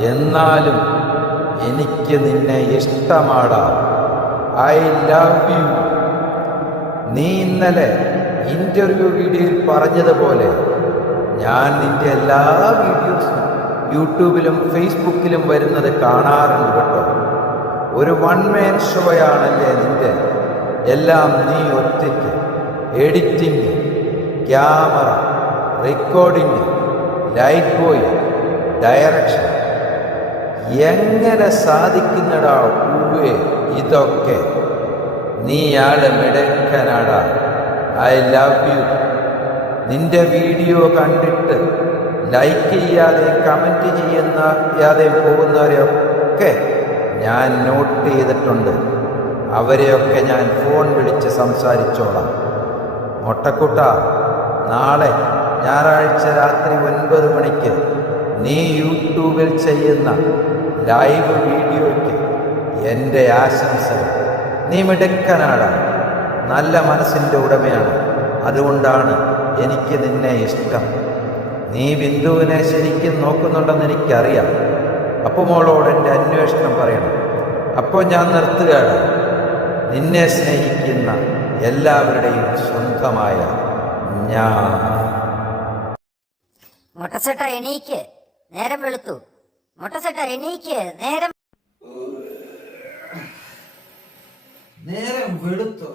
എന്നാലും എനിക്ക് നിന്നെ ഇഷ്ടമാടാ. I love U. നീ ഇന്നലെ ഇന്റർവ്യൂ വീഡിയോയിൽ പറഞ്ഞതുപോലെ ഞാൻ നിന്റെ എല്ലാ വീഡിയോസും യൂട്യൂബിലും ഫേസ്ബുക്കിലും വരുന്നത് കാണാറുണ്ട് കേട്ടോ. ഒരു വൺ മാൻ ഷോയാണല്ലേ നിന്റെ. എല്ലാം നീ ഒറ്റയ്ക്ക്. Editing, camera, recording, light boy, direction. എങ്ങനെ സാധിക്കുന്നടാ പൂവേ ഇതൊക്കെ? നീയാള് മിടുക്കനാടാ. I love you. നിന്റെ വീഡിയോ കണ്ടിട്ട് ലൈക്ക് ചെയ്യാതെയും കമൻറ്റ് ചെയ്യാതെയും പോകുന്നവരെയൊക്കെ ഞാൻ നോട്ട് ചെയ്തിട്ടുണ്ട്. അവരെയൊക്കെ ഞാൻ ഫോൺ വിളിച്ച് സംസാരിച്ചോളാം. മൊട്ടക്കുട്ട, നാളെ ഞായറാഴ്ച രാത്രി 9 മണിക്ക് നീ യൂട്യൂബിൽ ചെയ്യുന്ന ലൈവ് വീഡിയോയ്ക്ക് എൻ്റെ ആശംസകൾ. നീ മിടുക്കനാടാ. നല്ല മനസ്സിൻ്റെ ഉടമയാണ്. അതുകൊണ്ടാണ് എനിക്ക് നിന്നെ ഇഷ്ടം. നീ ബിന്ദുവിനെ ശരിക്കും നോക്കുന്നുണ്ടെന്ന് എനിക്കറിയാം. അപ്പോൾ മോളോട് എൻ്റെ അന്വേഷണം പറയണം. അപ്പോൾ ഞാൻ നിർത്തുകയാണ്. നിന്നെ സ്നേഹിക്കുന്ന എല്ലാവരുടെയും സ്വന്തമായ ഞാൻ. മൊട്ടസെട്ട എണീക്ക്, നേരം വെളുത്തു. മൊട്ടസെട്ട എണീക്ക്, നേരം വെളുത്തോ?